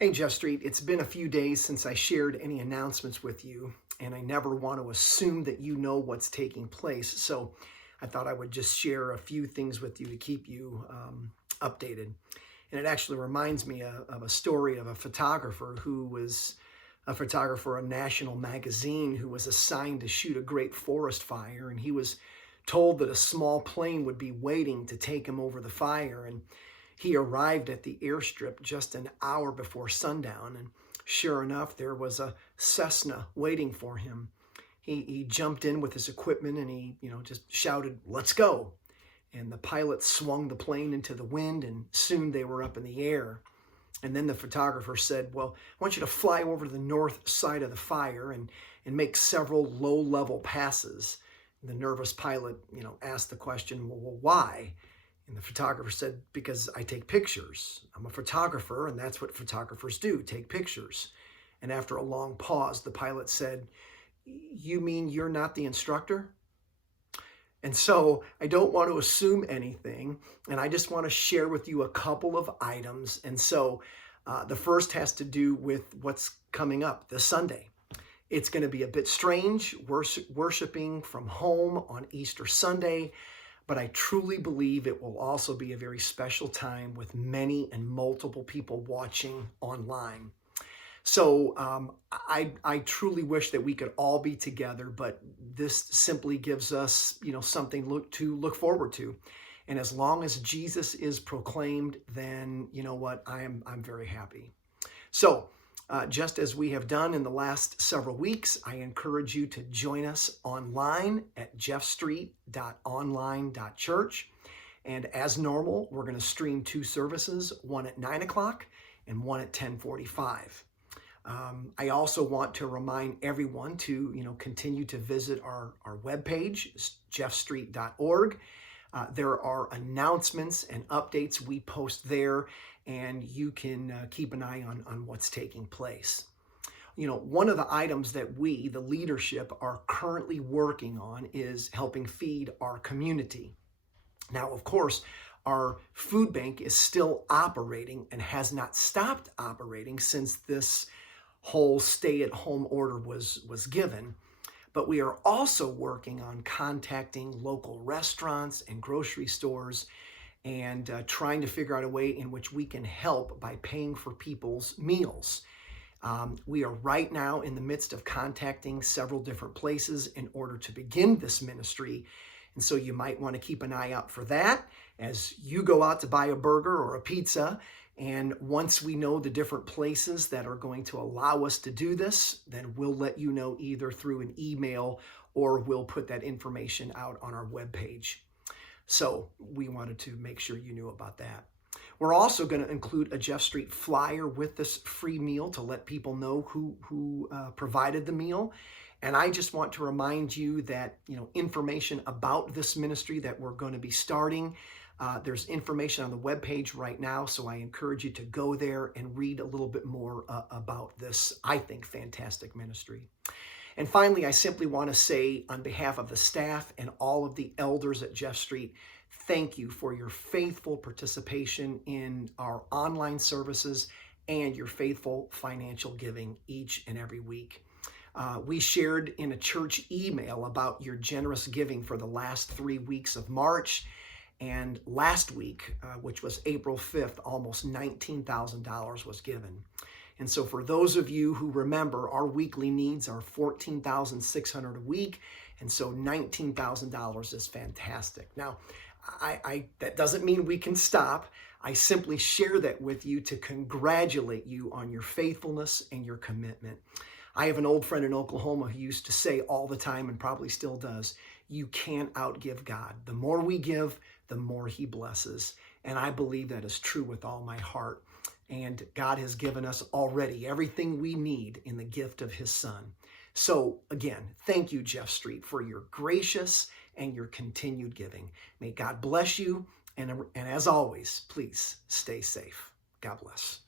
Hey, JeffStreet, it's been a few days since I shared any announcements with you, and I never want to assume that you know what's taking place. So I thought I would just share a few things with you to keep you updated. And it actually reminds me of a story of a photographer who was a photographer, a national magazine, who was assigned to shoot a great forest fire. And he was told that a small plane would be waiting to take him over the fire. And he arrived at the airstrip just an hour before sundown, and sure enough, there was a Cessna waiting for him. He jumped in with his equipment and he, just shouted, "Let's go." And the pilot swung the plane into the wind, and soon they were up in the air. And then the photographer said, "Well, I want you to fly over to the north side of the fire and make several low-level passes." The nervous pilot, asked the question, "Well, why?" And the photographer said, "Because I take pictures. I'm a photographer, and that's what photographers do, take pictures." And after a long pause, the pilot said, "You mean you're not the instructor?" And so I don't want to assume anything, and I just want to share with you a couple of items. And so the first has to do with what's coming up this Sunday. It's going to be a bit strange, worshiping from home on Easter Sunday, but I truly believe it will also be a very special time with many and multiple people watching online. So I truly wish that we could all be together, but this simply gives us, something to look forward to. And as long as Jesus is proclaimed, then you know what, I'm very happy. So just as we have done in the last several weeks, I encourage you to join us online at jeffstreet.online.church. And as normal, we're going to stream two services, one at 9 o'clock and one at 10:45. I also want to remind everyone to, continue to visit our webpage, jeffstreet.org. There are announcements and updates we post there, and you can keep an eye on what's taking place. One of the items that we, the leadership, are currently working on is helping feed our community. Now, of course, our food bank is still operating and has not stopped operating since this whole stay-at-home order was given. But we are also working on contacting local restaurants and grocery stores and trying to figure out a way in which we can help by paying for people's meals. We are right now in the midst of contacting several different places in order to begin this ministry. And so you might want to keep an eye out for that as you go out to buy a burger or a pizza. And once we know the different places that are going to allow us to do this, then we'll let you know either through an email or we'll put that information out on our webpage. So we wanted to make sure you knew about that. We're also going to include a Jeff Street flyer with this free meal to let people know who provided the meal. And I just want to remind you that, information about this ministry that we're going to be starting, there's information on the webpage right now, so I encourage you to go there and read a little bit more about this, I think, fantastic ministry. And finally, I simply want to say on behalf of the staff and all of the elders at Jeff Street, thank you for your faithful participation in our online services and your faithful financial giving each and every week. We shared in a church email about your generous giving for the last 3 weeks of March. And last week, which was April 5th, almost $19,000 was given. And so for those of you who remember, our weekly needs are $14,600 a week. And so $19,000 is fantastic. Now, that doesn't mean we can stop. I simply share that with you to congratulate you on your faithfulness and your commitment. I have an old friend in Oklahoma who used to say all the time, and probably still does, you can't outgive God. The more we give, the more he blesses. And I believe that is true with all my heart. And God has given us already everything we need in the gift of his son. So again, thank you, Jeff Street, for your gracious and your continued giving. May God bless you. And as always, please stay safe. God bless.